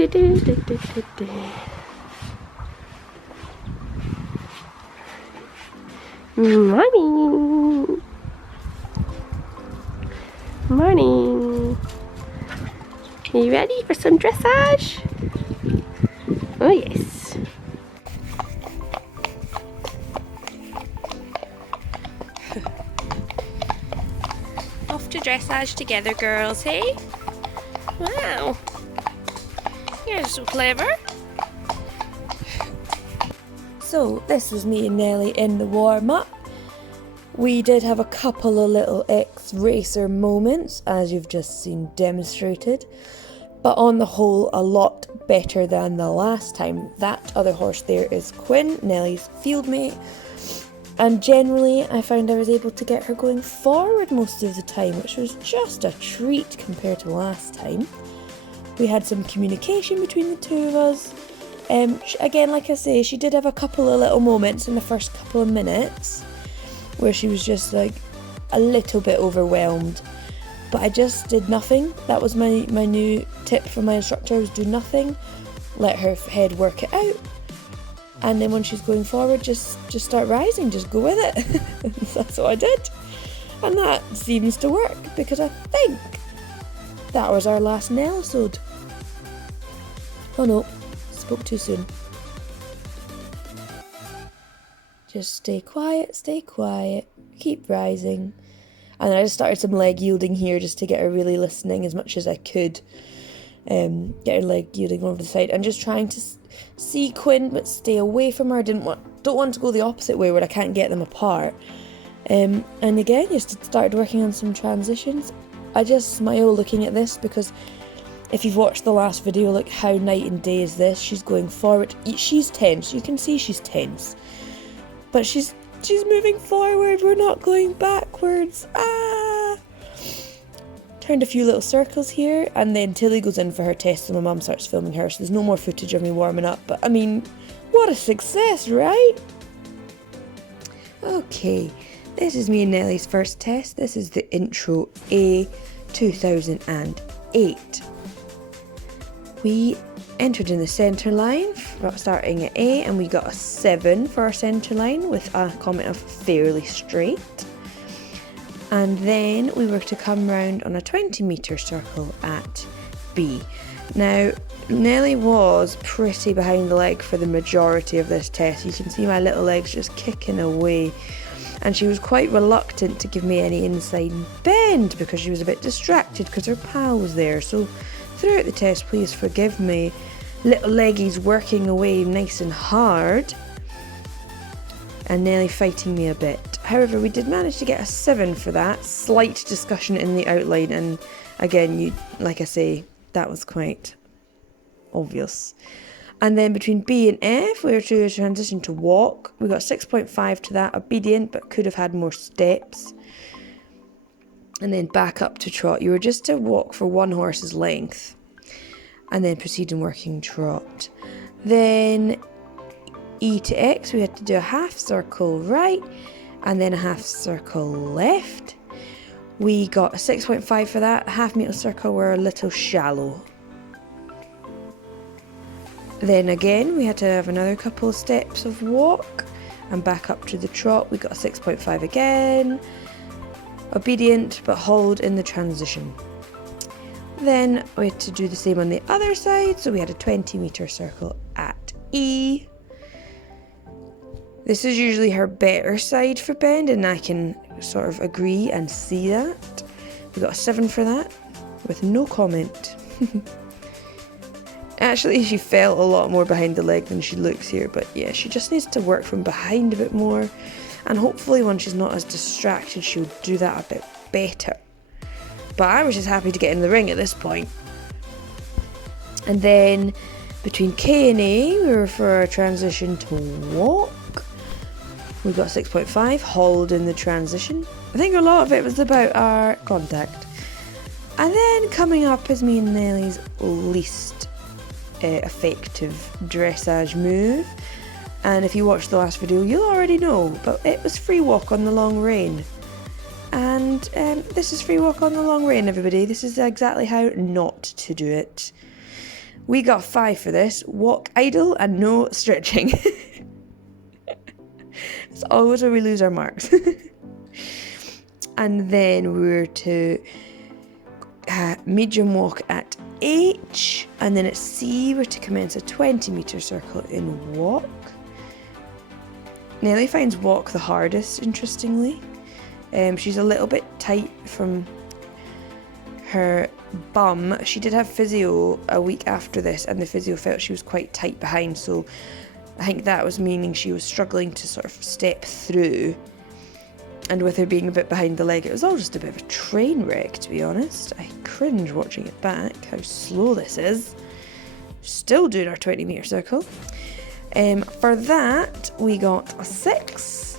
Morning. Morning. Are you ready for some dressage? Oh yes. Off to dressage together, girls, hey? Wow. You're so clever. So this was me and Nelly in the warm-up. We did have a couple of little ex-racer moments, as you've just seen demonstrated, but on the whole a lot better than the last time. That other horse there is Quinn, Nelly's field mate, and generally I found I was able to get her going forward most of the time, which was just a treat compared to last time. We had some communication between the two of us. Again, like I say, she did have a couple of little moments in the first couple of minutes where she was just like a little bit overwhelmed, but I just did nothing. That was my new tip from my instructor, was do nothing, let her head work it out, and then when she's going forward, just start rising, just go with it. That's what I did, and that seems to work, because I think that was our last episode. Oh no, spoke too soon. Just stay quiet, keep rising. And I just started some leg yielding here just to get her really listening as much as I could. Get her leg yielding over the side and just trying to see Quinn but stay away from her. Don't want to go the opposite way where I can't get them apart. And again, just started working on some transitions. I just smile looking at this because if you've watched the last video, look how night and day is this. She's going forward. She's tense. You can see she's tense. But she's moving forward. We're not going backwards. Turned a few little circles here, and then Tilly goes in for her test and my mum starts filming her, so there's no more footage of me warming up. But I mean, what a success, right? Okay, this is me and Nelly's first test. This is the Intro A 2008. We entered in the centre line, starting at A, and we got a 7 for our centre line with a comment of fairly straight. And then we were to come round on a 20-metre circle at B. Now, Nelly was pretty behind the leg for the majority of this test. You can see my little legs just kicking away. And she was quite reluctant to give me any inside bend because she was a bit distracted because her pal was there. So throughout the test, please forgive me. Little leggies working away nice and hard, and Nelly fighting me a bit. However, we did manage to get a 7 for that. Slight discussion in the outline, and again, like I say, that was quite obvious. And then between B and F, we were to transition to walk. We got 6.5 to that, obedient, but could have had more steps. And then back up to trot. You were just to walk for one horse's length, and then proceed in working trot. Then E to X, we had to do a half circle right, and then a half circle left. We got a 6.5 for that. A half metre circle were a little shallow. Then again, we had to have another couple of steps of walk, and back up to the trot. We got a 6.5 again. Obedient, but hold in the transition. Then we had to do the same on the other side, so we had a 20-metre circle at E. This is usually her better side for bend, and I can sort of agree and see that. We got a 7 for that, with no comment. Actually, she felt a lot more behind the leg than she looks here, but yeah, she just needs to work from behind a bit more, and hopefully when she's not as distracted, she'll do that a bit better. But I was just happy to get in the ring at this point. And then between K and A, we were for our transition to walk. We got 6.5, hold in the transition. I think a lot of it was about our contact. And then coming up is me and Nelly's least effective dressage move. And if you watched the last video, you'll already know, but it was free walk on the long rein. And this is free walk on the long rein, everybody. This is exactly how not to do it. We got 5 for this. Walk idle and no stretching. It's always where we lose our marks. And then we were to medium walk at H, and then at C we're to commence a 20-metre circle in walk. Nelly finds walk the hardest, interestingly. She's a little bit tight from her bum. She did have physio a week after this, and the physio felt she was quite tight behind, so I think that was meaning she was struggling to sort of step through. And with her being a bit behind the leg, it was all just a bit of a train wreck, to be honest. I cringe watching it back, how slow this is. Still doing our 20-metre circle. For that, we got a 6,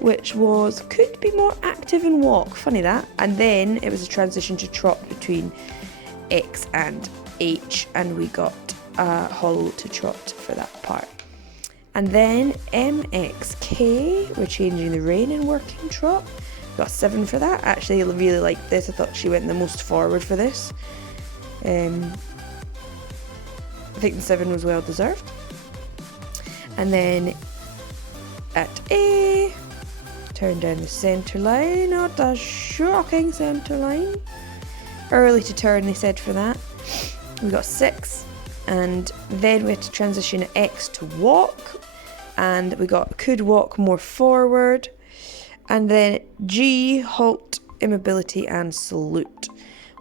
which could be more active in walk, funny that. And then it was a transition to trot between X and H, and we got a hollow to trot for that part. And then MXK, we're changing the rein in working trot. Got 7 for that. Actually, I really liked this. I thought she went the most forward for this. I think the 7 was well deserved. And then at A, turn down the centre line. Not a shocking centre line. Early to turn, they said for that. We got 6. And then we had to transition X to walk, and we could walk more forward, and then G, halt, immobility and salute,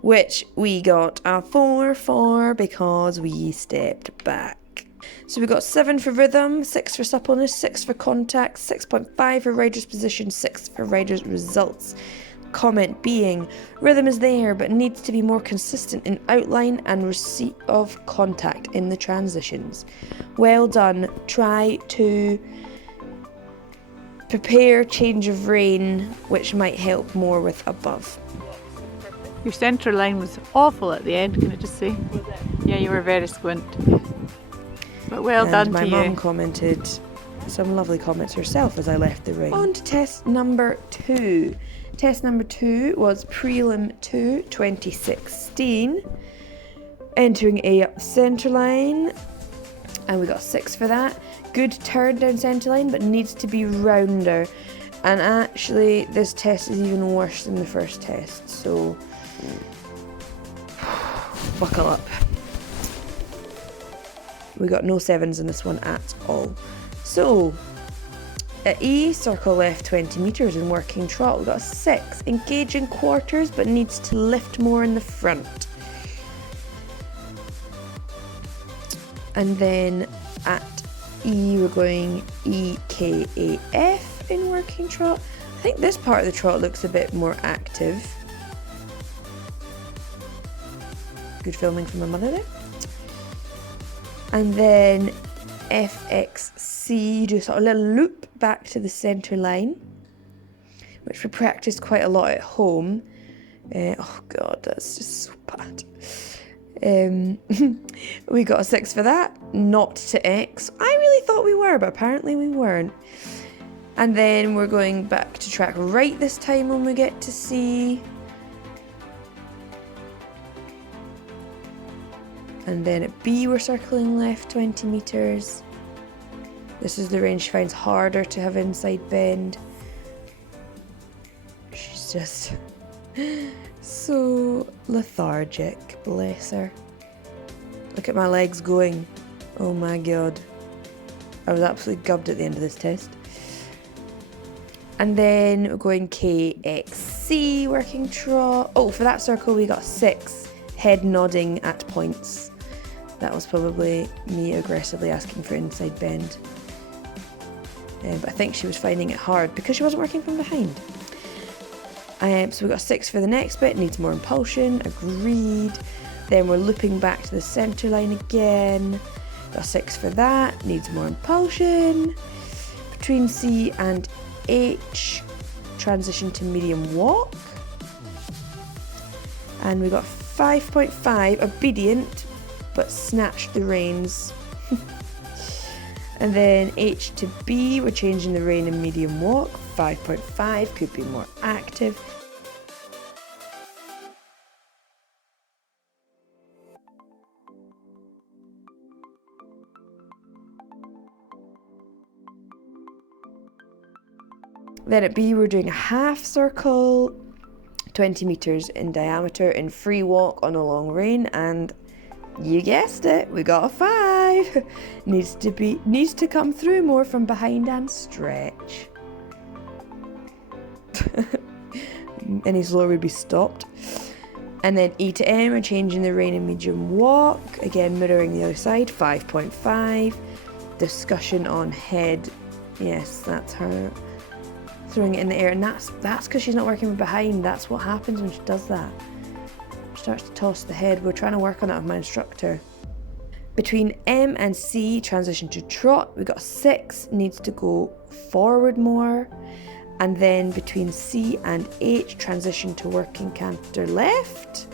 which we got a 4 for because we stepped back. So we got 7 for rhythm, 6 for suppleness, 6 for contact, 6.5 for rider's position, 6 for rider's results. Comment being, rhythm is there but needs to be more consistent in outline and receipt of contact in the transitions. Well done. Try to prepare change of rein, which might help more with above. Your centre line was awful at the end, can I just say? Yeah, you were very squint. But well done to you. My mum commented some lovely comments herself as I left the ring. On to test number 2. Test number 2 was Prelim 2 2016. Entering A up the centre line, and we got 6 for that. Good turn down centre line, but needs to be rounder. And actually, this test is even worse than the first test, so buckle up. We got no 7s in this one at all. So at E, circle left 20 metres in working trot. We got a 6. Engaging quarters, but needs to lift more in the front. And then at E, we're going EKAF in working trot. I think this part of the trot looks a bit more active. Good filming from my mother there. And then FXC, do sort of a little loop back to the centre line, which we practiced quite a lot at home. Oh god, that's just so bad. We got a 6 for that, not to X. I really thought we were, but apparently we weren't. And then we're going back to track right this time when we get to C. And then at B, we're circling left 20 metres. This is the range she finds harder to have inside bend. She's just so lethargic, bless her. Look at my legs going. Oh my god. I was absolutely gubbed at the end of this test. And then we're going KXC, working trot. Oh, for that circle we got 6. Head nodding at points. That was probably me aggressively asking for inside bend. But I think she was finding it hard because she wasn't working from behind. So we got a 6 for the next bit, needs more impulsion, agreed. Then we're looping back to the centre line again. Got a 6 for that, needs more impulsion. Between C and H, transition to medium walk. And we got 5.5, obedient, but snatched the reins. And then H to B, we're changing the rein in medium walk. 5.5, could be more active. Then at B, we're doing a half circle, 20 metres in diameter in free walk on a long rein, and you guessed it, we got a 5. needs to come through more from behind and stretch. Any slower would be stopped. And then E to M, we're changing the rein in medium walk, again mirroring the other side, 5.5. Discussion on head, yes, that's her throwing it in the air, and that's because she's not working with behind. That's what happens when she does that. She starts to toss the head. We're trying to work on it with my instructor. Between M and C, transition to trot, we got a 6, needs to go forward more. And then between C and H, transition to working canter left.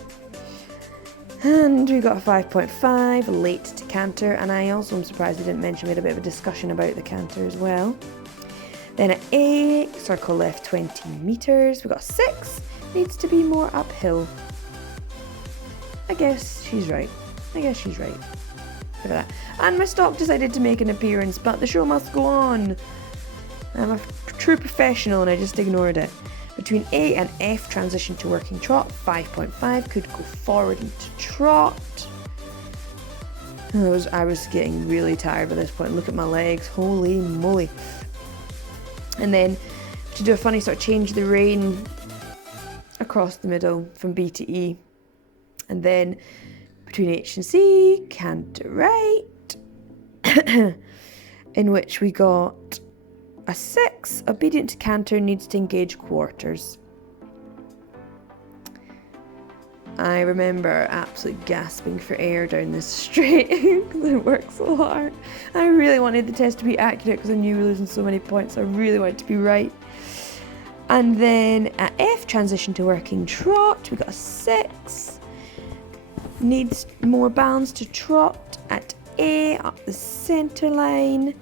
And we got a 5.5, late to canter, and I also am surprised I didn't mention we had a bit of a discussion about the canter as well. Then at A, circle left 20 metres, we got a 6, needs to be more uphill. I guess she's right. Look at that. And my stock decided to make an appearance, but the show must go on. I'm a true professional and I just ignored it. Between A and F, transition to working trot, 5.5, could go forward into trot. I was getting really tired by this point. Look at my legs, holy moly. And then to do a funny sort of change the rein across the middle from B to E. And then between H and C, canter right, in which we got a 6, obedient to canter, needs to engage quarters. I remember absolutely gasping for air down this straight because I worked so hard. I really wanted the test to be accurate because I knew we were losing so many points. I really wanted to be right. And then at F, transition to working trot, we got a 6. Needs more balance to trot. At A, up the centre line.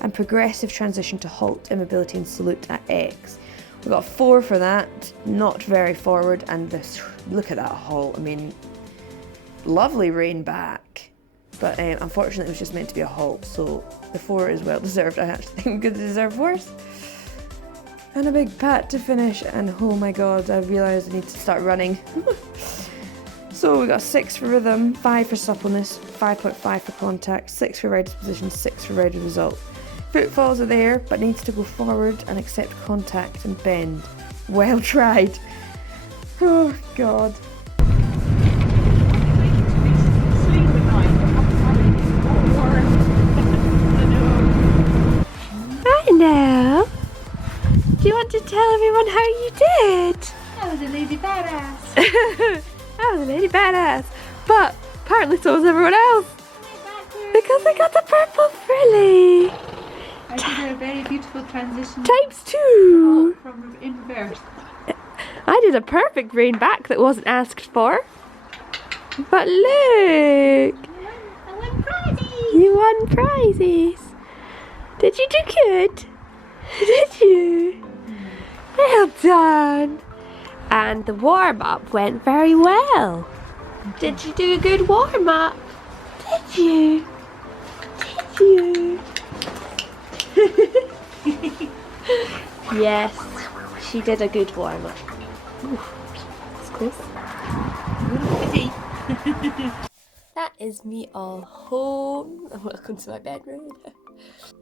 And progressive transition to halt, immobility and salute at X. We got a 4 for that, not very forward, and this, look at that halt. I mean, lovely rein back, but unfortunately it was just meant to be a halt, so the 4 is well deserved. I actually think we could deserve worse. And a big pat to finish, and oh my god, I realised I need to start running. So we got 6 for rhythm, 5 for suppleness, 5.5 for contact, 6 for rider's position, 6 for rider result. Footfalls are there, but needs to go forward and accept contact and bend. Well tried. Oh God. Hello. Do you want to tell everyone how you did? I was a lady badass. I was a lady badass, but apparently so was everyone else. Because I got the purple frilly. I did a very beautiful transition. Times 2. From in reverse. I did a perfect rein back that wasn't asked for. But look! I won prizes! You won prizes. Did you do good? Did you? Well done. And the warm-up went very well. Did you do a good warm-up? Did you? Did you? Yes, she did a good warm-up. It's close. That is me all home. Welcome to my bedroom.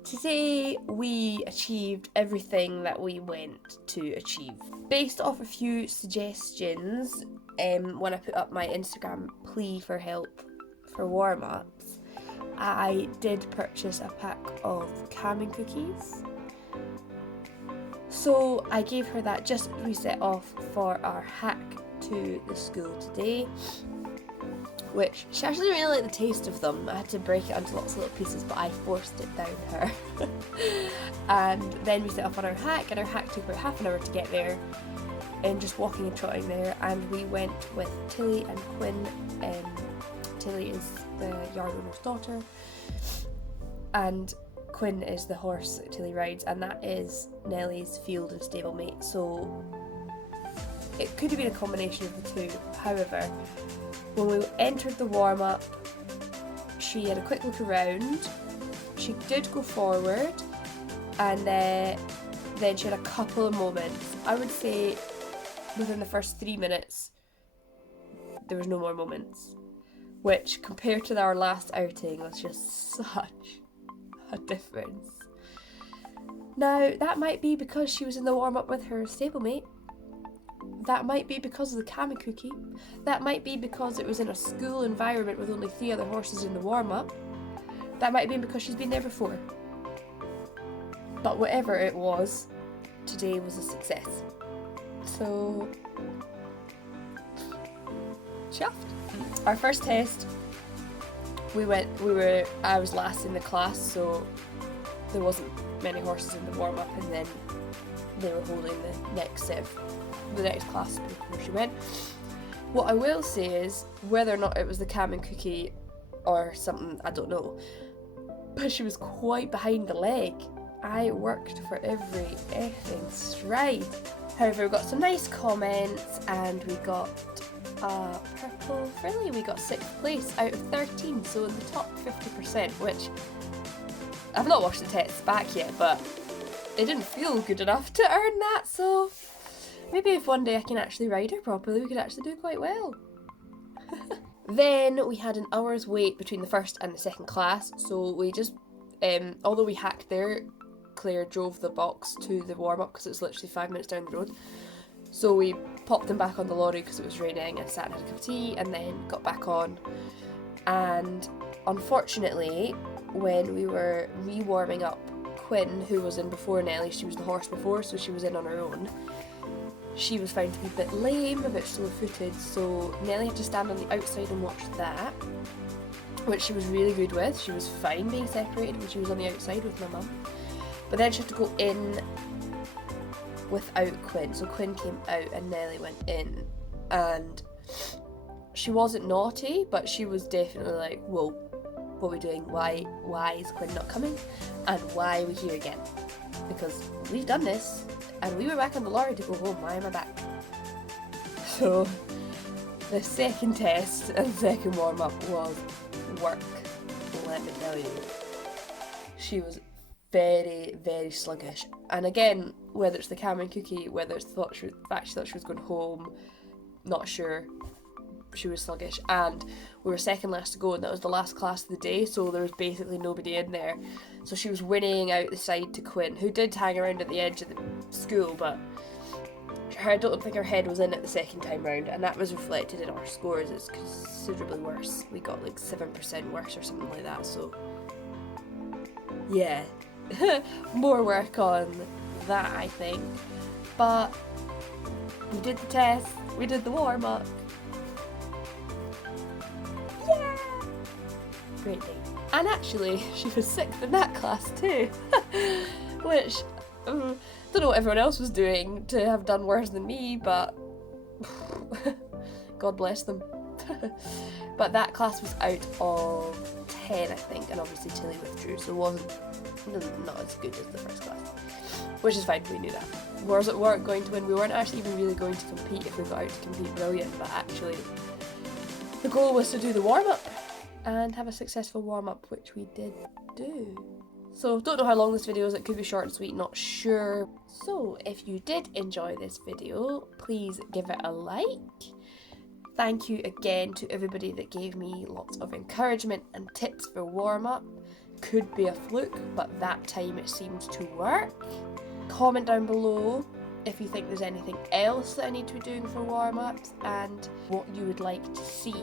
Today we achieved everything that we went to achieve. Based off a few suggestions, when I put up my Instagram plea for help for warm-ups, I did purchase a pack of calming cookies. So I gave her that just as we set off for our hack to the school today, which she actually didn't really like the taste of them. I had to break it into lots of little pieces, but I forced it down her. And then we set off on our hack, and our hack took about half an hour to get there, and just walking and trotting there. And we went with Tilly and Quinn. Tilly is the yard owner's daughter, and Quinn is the horse that Tilly rides, and that is Nelly's field and stablemate. So it could have been a combination of the two. However, when we entered the warm-up, she had a quick look around. She did go forward, and then she had a couple of moments. I would say within the first 3 minutes, there was no more moments. Which, compared to our last outing, was just such a difference. Now, that might be because she was in the warm-up with her stablemate. That might be because of the kami cookie. That might be because it was in a school environment with only 3 other horses in the warm-up. That might be because she's been there before. But whatever it was, today was a success. So, chuffed. Our first test, I was last in the class, so there wasn't many horses in the warm-up, and then they were holding the next class before she went. What I will say is, whether or not it was the Cam and Cookie or something, I don't know, but she was quite behind the leg. I worked for every effing stride. However, we got some nice comments, and we got a purple frilly. We got 6th place out of 13, so in the top 50%, which I've not watched the tests back yet, but it didn't feel good enough to earn that, so maybe if one day I can actually ride her properly, we could actually do quite well. Then we had an hour's wait between the first and the second class, so we just, although we hacked there, Claire drove the box to the warm-up because it's literally 5 minutes down the road. So we popped them back on the lorry because it was raining, and sat and had a cup of tea, and then got back on. And unfortunately, when we were re-warming up Quinn, who was in before Nelly, she was the horse before, so she was in on her own, she was found to be a bit lame, a bit slow-footed, so Nelly had to stand on the outside and watch that, which she was really good with. She was fine being separated when she was on the outside with my mum. But then she had to go in without Quinn, so Quinn came out and Nelly went in, and she wasn't naughty, but she was definitely like, whoa, what are we doing? Why is Quinn not coming? And why are we here again? Because we've done this, and we were back on the lorry to go home. Why am I back? So the second test and second warm-up was work, let me tell you. She was very, very sluggish. And again, whether it's the Cam and Cookie, whether it's the fact she thought she was going home, not sure, she was sluggish. And we were second last to go, and that was the last class of the day, so there was basically nobody in there. So she was winning out the side to Quinn, who did hang around at the edge of the school, but I don't think her head was in it the second time round, and that was reflected in our scores. It's considerably worse. We got like 7% worse or something like that, so yeah. More work on that, I think. But we did the test, we did the warm-up. Yeah! Great day. And actually, she was 6th in that class too. Which, don't know what everyone else was doing to have done worse than me, but God bless them. But that class was out of 10, I think, and obviously Tilly withdrew, so it wasn't not as good as the first class, which is fine. We knew that. Whereas we weren't going to win. We weren't actually even really going to compete. If we got out to compete, brilliant, but actually the goal was to do the warm-up and have a successful warm-up, which we did do. So don't know how long this video is. It could be short and sweet, not sure. So if you did enjoy this video, please give it a like. Thank you again to everybody that gave me lots of encouragement and tips for warm-up. Could be a fluke, but that time it seemed to work. Comment down below if you think there's anything else that I need to be doing for warm-ups and what you would like to see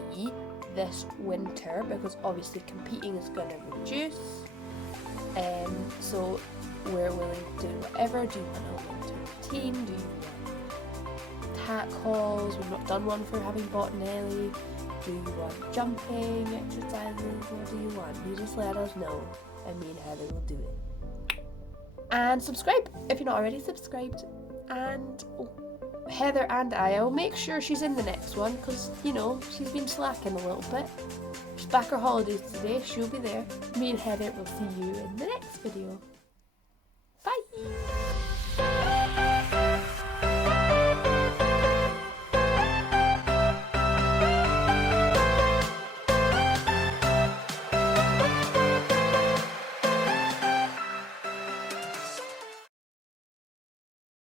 this winter, because obviously competing is going to reduce. So we're willing to do whatever. Do you want a winter routine? Do you want tack hauls? We've not done one for having bought Nelly. Do you want jumping exercises? What do you want? You just let us know, and me and Heather will do it. And subscribe if you're not already subscribed. And Heather and I'll make sure she's in the next one, because, you know, she's been slacking a little bit. She's back her holidays today, she'll be there. Me and Heather will see you in the next video.